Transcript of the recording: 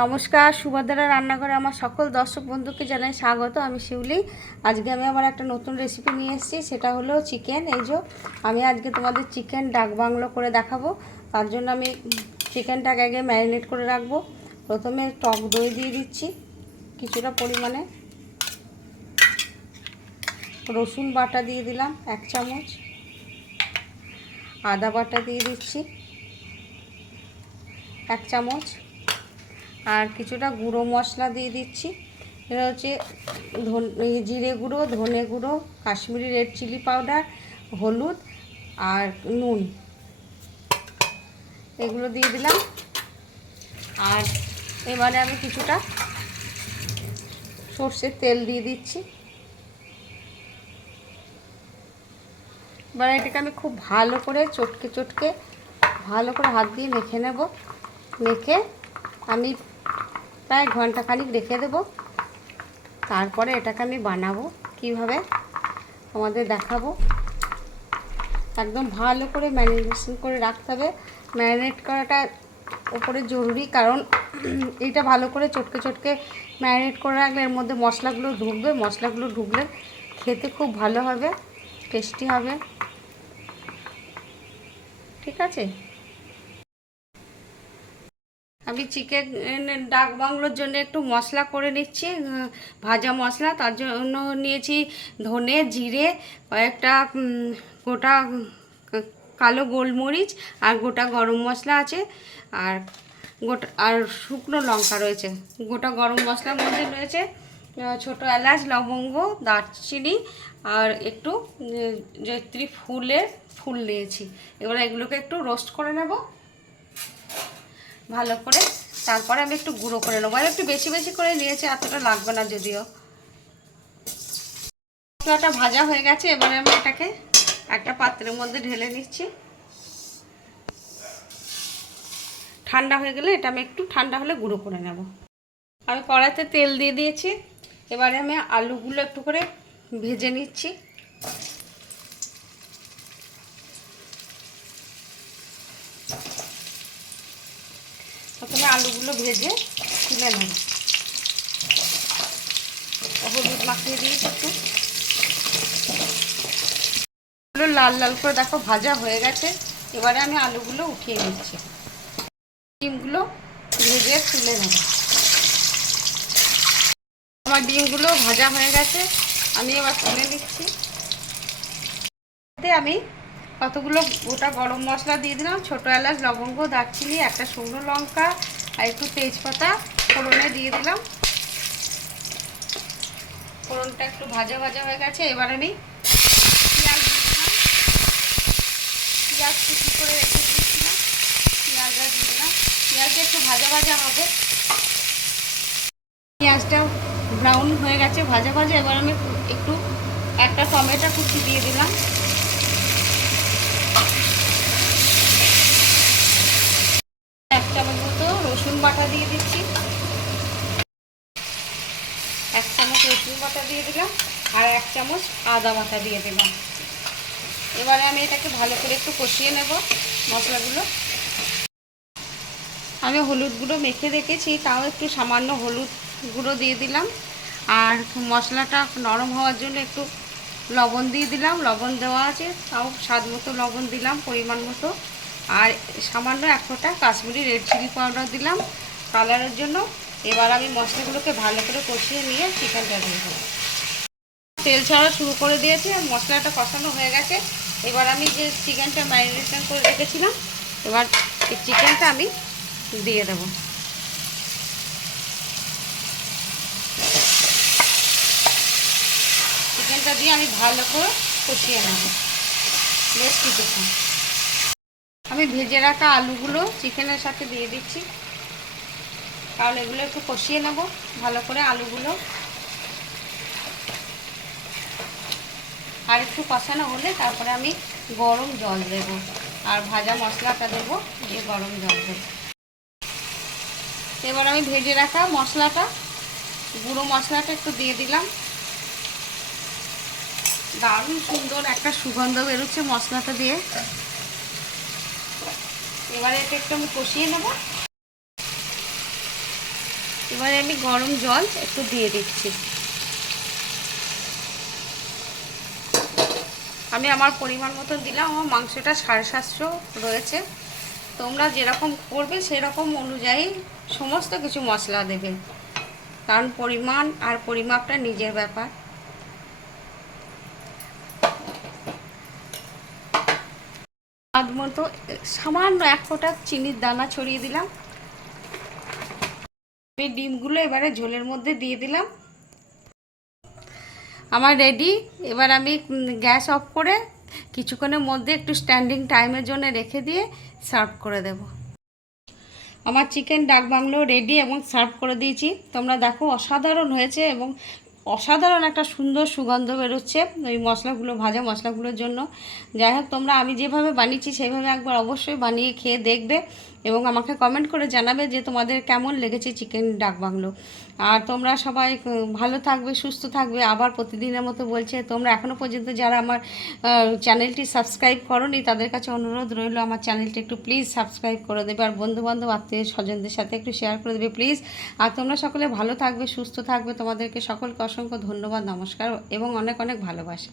নমস্কার, সুভদ্রা রান্নাঘরে আমার সকল দর্শক বন্ধুকে জানাই স্বাগত। আমি শিউলি। আজকে আমি আবার একটা নতুন রেসিপি নিয়ে এসেছি, সেটা হলো চিকেন। এই যে আমি আজকে তোমাদের চিকেন ডাক বাংলো করে দেখাবো। তার জন্য আমি চিকেনটাকে আগে ম্যারিনেট করে রাখবো। প্রথমে টক দই দিয়ে দিচ্ছি কিছুটা পরিমাণে, রসুন বাটা দিয়ে দিলাম 1 চামচ, আদা বাটা দিয়ে দিচ্ছি 1 চামচ, আর কিছুটা গুঁড়ো মশলা দিয়ে দিচ্ছি। এটা হচ্ছে জিরে গুঁড়ো, ধনে গুঁড়ো, কাশ্মীরি রেড চিলি পাউডার, হলুদ আর নুন, এগুলো দিয়ে দিলাম। আর এবারে আমি কিছুটা সর্ষের তেল দিয়ে দিচ্ছি। এবারে এটাকে আমি খুব ভালো করে চটকে ভালো করে হাত দিয়ে মেখে নেব। মেখে আমি প্রায় ঘন্টাখানিক রেখে দেব। তারপরে এটাকে আমি বানাবো কিভাবে আমাদের দেখাবো। একদম ভালো করে ম্যারিনেশন করে রাখতে হবে। ম্যারিনেট করাটা ওপরে জরুরি, কারণ এইটা ভালো করে চটকে ম্যারিনেট করে রাখলে এর মধ্যে মশলাগুলো ঢুকবে। মশলাগুলো ঢুকলে খেতে খুব ভালো হবে, টেস্টি হবে। ঠিক আছে, আমি চিকেন ডাক বাংলোর জন্য একটু মশলা করে নিচ্ছি, ভাজা মশলা। তার জন্য নিয়েছি ধনে, জিরে, কয়েকটা গোটা কালো গোলমরিচ, আর গোটা গরম মশলা আছে, আর শুকনো লঙ্কা রয়েছে। গোটা গরম মশলার মধ্যে রয়েছে ছোটো এলাচ, লবঙ্গ, দারচিনি আর একটু জয়িত্রী ফুল নিয়েছি। এবার এগুলোকে একটু রোস্ট করে নেব ভালো করে। তারপরে আমি একটু গুঁড়ো করে নেবো। আর একটু বেশি করে নিয়েছি, এতটা লাগবে না যদিও। মশলাটা ভাজা হয়ে গেছে, এবারে আমি এটাকে একটা পাত্রের মধ্যে ঢেলে নিচ্ছি। ঠান্ডা হয়ে গেলে এটা আমি একটু ঠান্ডা হলে গুঁড়ো করে নেব। আমি কড়াইতে তেল দিয়ে দিয়েছি। এবারে আমি আলুগুলো একটু করে ভেজে নিচ্ছি। প্রথমে আলুগুলো ভেজে তুলে নেব। হলুদ মাখিয়ে দিয়েছি একটু। লাল লাল করে দেখো ভাজা হয়ে গেছে। এবারে আমি আলুগুলো উঠিয়ে নিচ্ছি। ডিমগুলো ভেজে তুলে নেব। আমার ডিমগুলো ভাজা হয়ে গেছে, আমি এবার তুলে নিচ্ছি। আমি কতগুলো গোটা গরম মশলা দিয়ে দিলাম, ছোটো এলাচ, লবঙ্গ, দারচিনি, একটা শুকনো লঙ্কা আর একটু তেজপাতা ফোড়নে দিয়ে দিলাম। ফোড়নটা একটু ভাজা হয়ে গেছে। এবার আমি পেঁয়াজ দিয়ে দিলাম। পেঁয়াজ কুচি করে রেখে দিয়েছিলাম, পেঁয়াজটা দিয়ে দিলাম। পেঁয়াজটা একটু ভাজা হবে। পেঁয়াজটা ব্রাউন হয়ে গেছে, ভাজা। এবার আমি একটু একটা টমেটো কুচি দিয়ে দিলাম। এক চামচ মতো রসুন বাটা দিয়ে দিচ্ছি। 1 চামচ রসুন বাটা দিয়ে দিলাম, আর 1 চামচ আদা বাটা দিয়ে দিলাম। এবারে আমি এটাকে ভালো করে একটু কষিয়ে নেব মশলাগুলো। আমি হলুদ গুঁড়ো মেখে রেখেছি, তাও একটু সামান্য হলুদ গুঁড়ো দিয়ে দিলাম। আর মশলাটা নরম হওয়ার জন্য একটু লবণ দিয়ে দিলাম। লবণ দেওয়া আছে, তাও স্বাদ মতো লবণ দিলাম, পরিমাণ মতো। আর সামান্য 1 ফোঁটা কাশ্মীরি রেড চিলি পাউডার দিলাম কালারের জন্য। এবার আমি মশলাগুলোকে ভালো করে কষিয়ে নিয়ে চিকেনটা দিয়ে দেবো। তেল ছাড়া শুরু করে দিয়েছি, মশলাটা কষানো হয়ে গেছে। এবার আমি যে চিকেনটা ম্যারিনেশন করে রেখেছিলাম, এবার এই চিকেনটা আমি দিয়ে দেব। চিকেনটা দিয়ে আমি ভালো করে কষিয়ে নেব বেশ কিছুক্ষণ। আমি ভেজে রাখা আলুগুলো চিকেনের সাথে দিয়ে দিচ্ছি, কারণ এগুলো একটু কষিয়ে নেব ভালো করে আলুগুলো। আর একটু কষানো হলে তারপরে আমি গরম জল দেব, আর ভাজা মশলাটা দেবো, দিয়ে গরম জল দেব। এবার আমি ভেজে রাখা মশলাটা, গুঁড়ো মশলাটা একটু দিয়ে দিলাম। দারুণ সুন্দর একটা সুগন্ধ বেরোচ্ছে মশলাটা দিয়ে। এবারে এটা একটু আমি কষিয়ে নেব। এবারে আমি গরম জল একটু দিয়ে দিচ্ছি। আমি আমার পরিমাণ মতন দিলাম। আমার মাংসটা 750 রয়েছে, তোমরা যেরকম করবে সেরকম অনুযায়ী সমস্ত কিছু মশলা দেবে, কারণ পরিমাণ আর পরিমাপটা নিজের ব্যাপার। স্বাদ মতো সামান্য 1 ফোঁটা চিনির দানা ছড়িয়ে দিলাম। আমি ডিমগুলো এবারে ঝোলের মধ্যে দিয়ে দিলাম। আমার রেডি। এবার আমি গ্যাস অফ করে কিছুক্ষণের মধ্যে একটু স্ট্যান্ডিং টাইমের জন্য রেখে দিয়ে সার্ভ করে দেব। আমার চিকেন ডাক বাংলো রেডি এবং সার্ভ করে দিয়েছি। তোমরা দেখো অসাধারণ হয়েছে এবং অসাধারণ একটা সুন্দর সুগন্ধ বেরোচ্ছে ওই মশলাগুলো, ভাজা মশলাগুলোর জন্য। যাই হোক, তোমরা আমি যেভাবে বানিয়েছি সেইভাবে একবার অবশ্যই বানিয়ে খেয়ে দেখবে এবং আমাকে কমেন্ট করে জানাবে যে তোমাদের কেমন লেগেছে চিকেন ডাক বাংলো। আর তোমরা সবাই ভালো থাকবে, সুস্থ থাকবে। আবার প্রতিদিনের মতো বলছে, তোমরা এখনও পর্যন্ত যারা আমার চ্যানেলটি সাবস্ক্রাইব করোনি তাদের কাছে অনুরোধ রইল আমার চ্যানেলটি একটু প্লিজ সাবস্ক্রাইব করে দেবে, আর বন্ধুবান্ধব আত্মীয় স্বজনদের সাথে একটু শেয়ার করে দেবে প্লিজ। আর তোমরা সকলে ভালো থাকবে, সুস্থ থাকবে। তোমাদেরকে সকলকে অসংখ্য ধন্যবাদ, নমস্কার এবং অনেক অনেক ভালোবাসা।